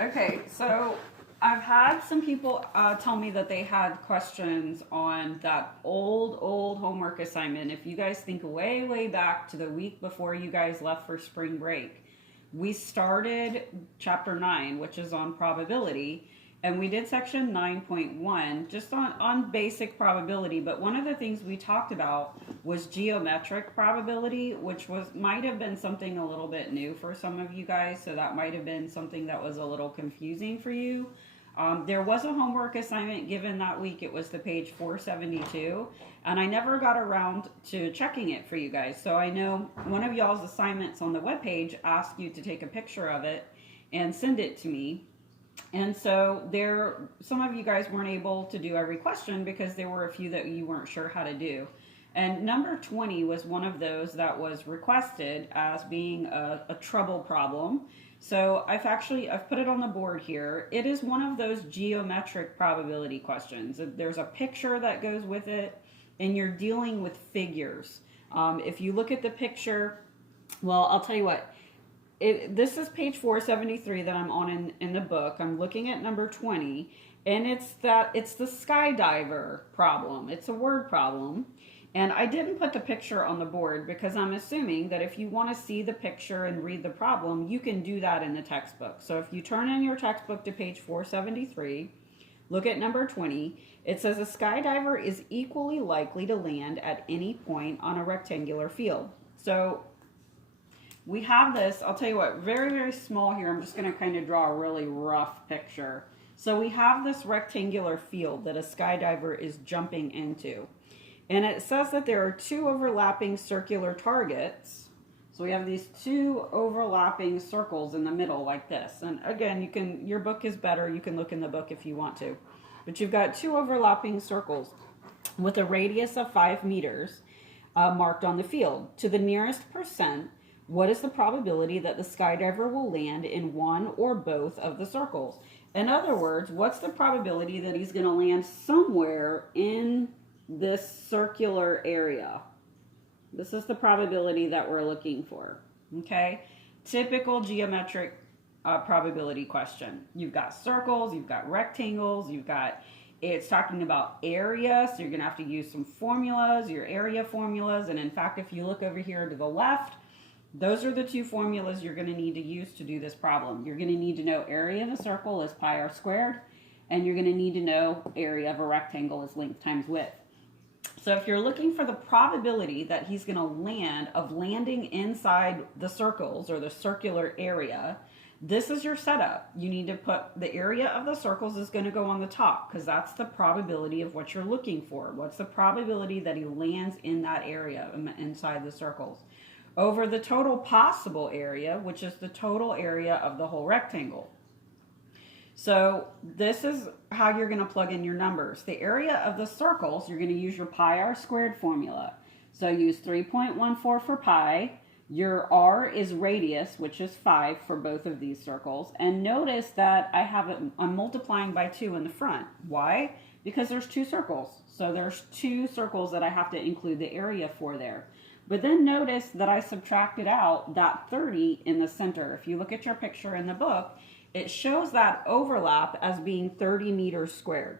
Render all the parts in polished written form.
Okay, so I've had some people tell me that they had questions on that old homework assignment. If you guys think way back to the week before you guys left for spring break, we started chapter 9, which is on probability, and we did section 9.1 just on basic probability. But one of the things we talked about was geometric probability, which might have been something a little bit new for some of you guys. So that might have been something that was a little confusing for you. There was a homework assignment given that week. It was the page 472, and I never got around to checking it for you guys. So I know one of y'all's assignments on the webpage asked you to take a picture of it and send it to me. And so some of you guys weren't able to do every question because there were a few that you weren't sure how to do. And number 20 was one of those that was requested as being a trouble problem. So I've put it on the board here. It is one of those geometric probability questions. There's a picture that goes with it, and you're dealing with figures. If you look at the picture, well, I'll tell you what. This is page 473 that I'm on in the book. I'm looking at number 20, and it's the skydiver problem. It's a word problem. And I didn't put the picture on the board because I'm assuming that if you want to see the picture and read the problem, you can do that in the textbook. So if you turn in your textbook to page 473, look at number 20. It says a skydiver is equally likely to land at any point on a rectangular field. So we have this, I'll tell you what, very small here. I'm just going to kind of draw a really rough picture. So we have this rectangular field that a skydiver is jumping into. And it says that there are two overlapping circular targets. So we have these two overlapping circles in the middle like this. And again, your book is better. You can look in the book if you want to. But you've got two overlapping circles with a radius of 5 meters marked on the field. To the nearest percent, what is the probability that the skydiver will land in one or both of the circles? In other words, what's the probability that he's going to land somewhere in this circular area? This is the probability that we're looking for. Okay? Typical geometric probability question. You've got circles, you've got rectangles, it's talking about area, so you're going to have to use some formulas, your area formulas. And in fact, if you look over here to the left, those are the two formulas you're going to need to use to do this problem. You're going to need to know area of a circle is pi r squared, and you're going to need to know area of a rectangle is length times width. So if you're looking for the probability that he's going to landing inside the circles or the circular area, this is your setup. You need to put the area of the circles is going to go on the top because that's the probability of what you're looking for. What's the probability that he lands in that area inside the circles? Over the total possible area, which is the total area of the whole rectangle. So this is how you're going to plug in your numbers. The area of the circles, you're going to use your pi r squared formula. So use 3.14 for pi. Your r is radius, which is 5 for both of these circles. And notice that I'm multiplying by 2 in the front. Why? Because there's two circles. So there's two circles that I have to include the area for there. But then notice that I subtracted out that 30 in the center. If you look at your picture in the book, it shows that overlap as being 30 meters squared.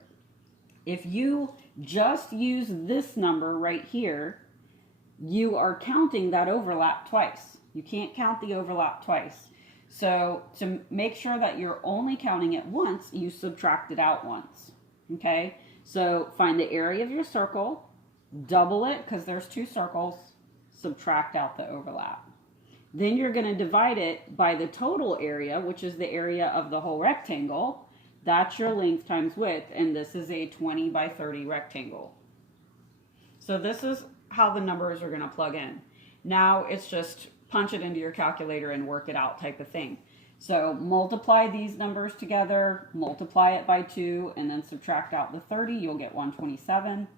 If you just use this number right here, you are counting that overlap twice. You can't count the overlap twice. So to make sure that you're only counting it once, you subtract it out once. Okay? So find the area of your circle, double it because there's two circles, subtract out the overlap. Then you're going to divide it by the total area, which is the area of the whole rectangle. That's your length times width, and this is a 20 by 30 rectangle. So this is how the numbers are going to plug in. Now it's just punch it into your calculator and work it out type of thing. So multiply these numbers together, multiply it by 2, and then subtract out the 30, you'll get 127.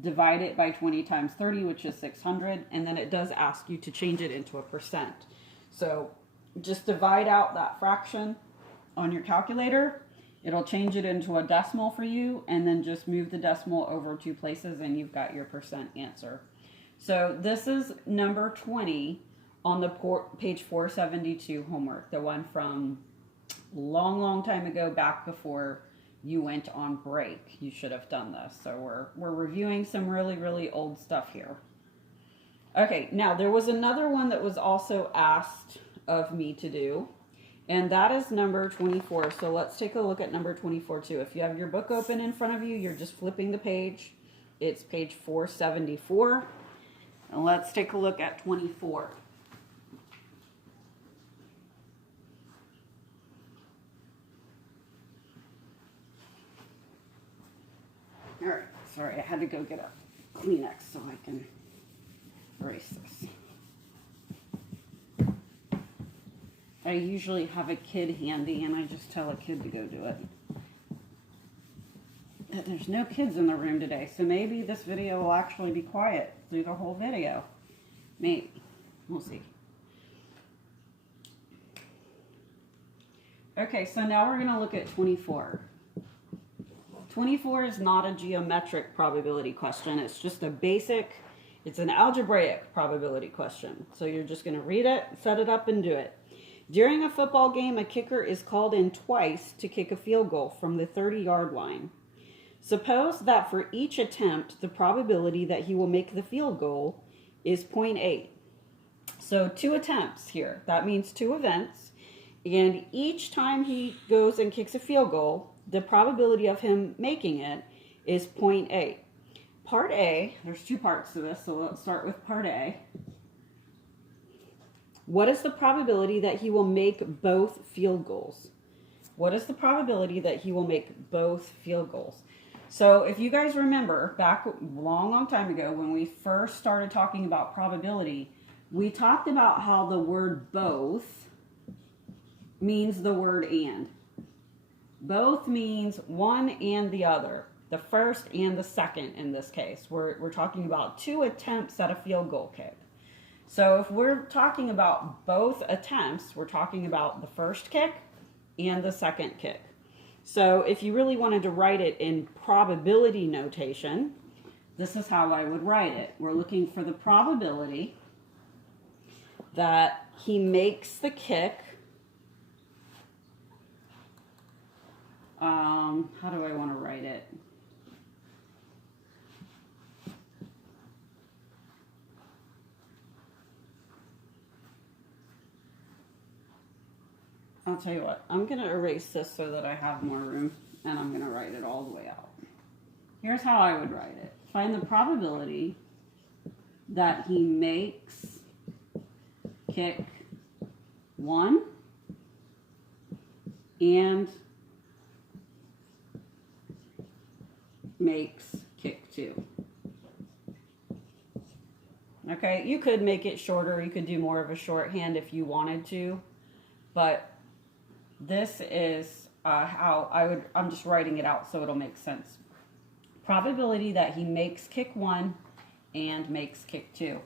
Divide it by 20 times 30, which is 600, and then it does ask you to change it into a percent. So just divide out that fraction on your calculator. It'll change it into a decimal for you, and then just move the decimal over 2 places, and you've got your percent answer. So this is number 20 on the page 472 homework, the one from long, long time ago, back before you went on break. You should have done this. So we're reviewing some really, really old stuff here. Okay, now there was another one that was also asked of me to do, and that is number 24. So let's take a look at number 24 too. If you have your book open in front of you, you're just flipping the page. It's page 474. And let's take a look at 24. All right, sorry, I had to go get a Kleenex so I can erase this. I usually have a kid handy and I just tell a kid to go do it. But there's no kids in the room today, so maybe this video will actually be quiet through the whole video. Maybe. We'll see. Okay, so now we're going to look at 24. 24 is not a geometric probability question. It's just a basic, it's an algebraic probability question. So you're just going to read it, set it up, and do it. During a football game, a kicker is called in twice to kick a field goal from the 30-yard line. Suppose that for each attempt, the probability that he will make the field goal is 0.8. So 2 attempts here. That means 2 events. And each time he goes and kicks a field goal, the probability of him making it is 0.8. Part A, there's 2 parts to this, so let's start with part A. What is the probability that he will make both field goals? What is the probability that he will make both field goals? So if you guys remember, back a long, long time ago when we first started talking about probability, we talked about how the word both means the word and. Both means one and the other, the first and the second in this case. We're talking about 2 attempts at a field goal kick. So if we're talking about both attempts, we're talking about the first kick and the second kick. So if you really wanted to write it in probability notation, this is how I would write it. We're looking for the probability that he makes the kick. How do I want to write it? I'll tell you what, I'm going to erase this so that I have more room, and I'm going to write it all the way out. Here's how I would write it. Find the probability that he makes kick 1 and makes kick 2. Okay, you could make it shorter. You could do more of a shorthand if you wanted to, but this is how I'm just writing it out so it'll make sense. Probability that he makes kick 1 and makes kick 2.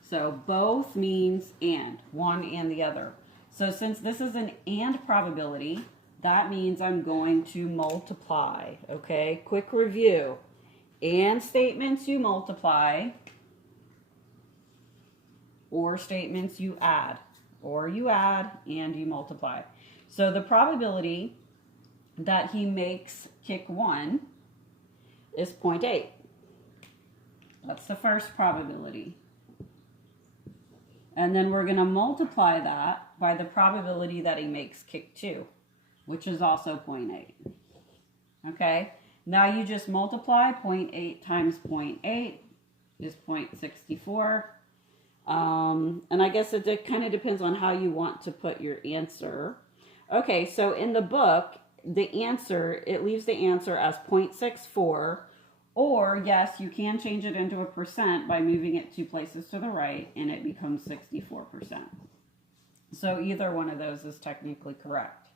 So both means and, one and the other. So since this is an and probability, that means I'm going to multiply, okay? Quick review. And statements you multiply, or statements you add. Or you add and you multiply. So the probability that he makes kick 1 is 0.8. That's the first probability. And then we're going to multiply that by the probability that he makes kick 2, which is also 0.8. Okay? Now you just multiply 0.8 times 0.8 is 0.64. And I guess it kind of depends on how you want to put your answer. Okay, so in the book, the answer, it leaves the answer as 0.64, or yes, you can change it into a percent by moving it 2 places to the right, and it becomes 64%. So either one of those is technically correct.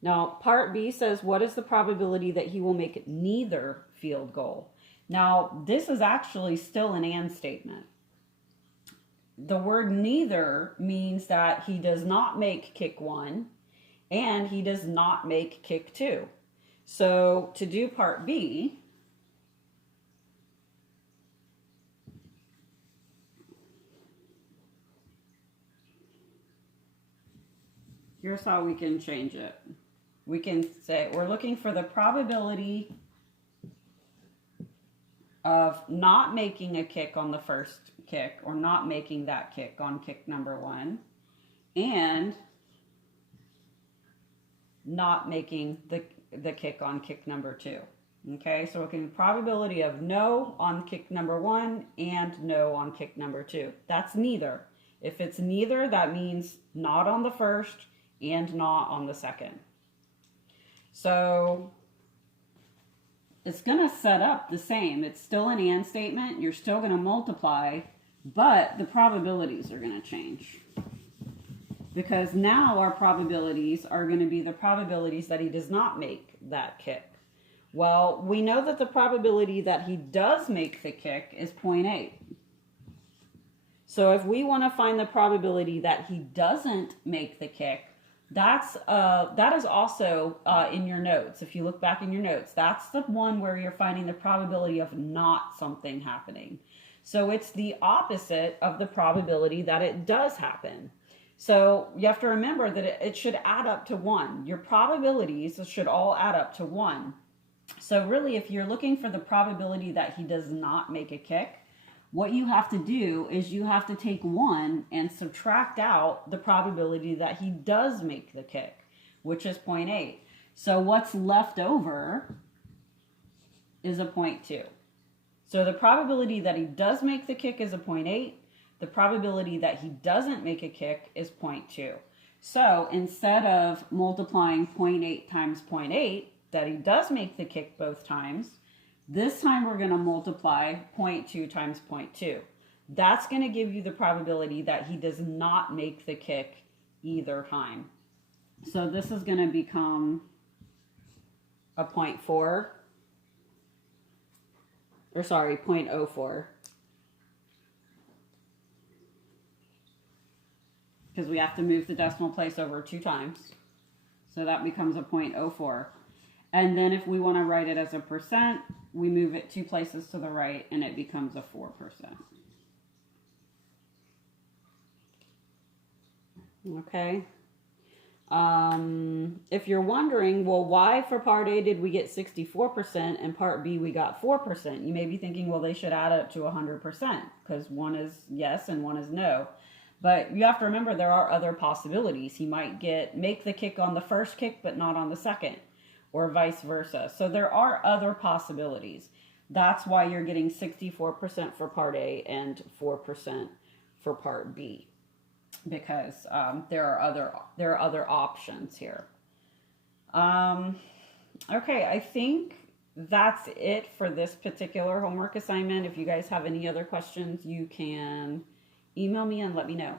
Now, part B says, what is the probability that he will make neither field goal? Now, this is actually still an and statement. The word neither means that he does not make kick 1 and he does not make kick 2. So to do part B, here's how we can change it. We can say we're looking for the probability of not making a kick on the first kick, or not making that kick on kick number 1, and not making the kick on kick number 2. Okay, so we're looking at the probability of no on kick number 1 and no on kick number 2. That's neither. If it's neither, that means not on the first and not on the second. So it's going to set up the same. It's still an and statement. You're still going to multiply, but the probabilities are going to change. Because now our probabilities are going to be the probabilities that he does not make that kick. Well, we know that the probability that he does make the kick is 0.8. So if we want to find the probability that he doesn't make the kick, that is also in your notes. If you look back in your notes, that's the one where you're finding the probability of not something happening. So it's the opposite of the probability that it does happen. So you have to remember that it should add up to 1. Your probabilities should all add up to 1. So really, if you're looking for the probability that he does not make a kick, what you have to do is you have to take 1 and subtract out the probability that he does make the kick, which is 0.8. So what's left over is a 0.2. So the probability that he does make the kick is a 0.8. The probability that he doesn't make a kick is 0.2. So instead of multiplying 0.8 times 0.8, that he does make the kick both times, this time we're going to multiply 0.2 times 0.2. That's going to give you the probability that he does not make the kick either time. So this is going to become a 0.4, or sorry, 0.04. Because we have to move the decimal place over 2 times. So that becomes a 0.04. And then if we want to write it as a percent, we move it 2 places to the right and it becomes a 4%. Okay. If you're wondering, well, why for part A did we get 64% and part B we got 4%? You may be thinking, well, they should add up to 100% because one is yes and one is no. But you have to remember there are other possibilities. He might make the kick on the first kick but not on the second, or vice versa. So there are other possibilities. That's why you're getting 64% for part A and 4% for part B, because there are other options here. Okay, I think that's it for this particular homework assignment. If you guys have any other questions, you can email me and let me know.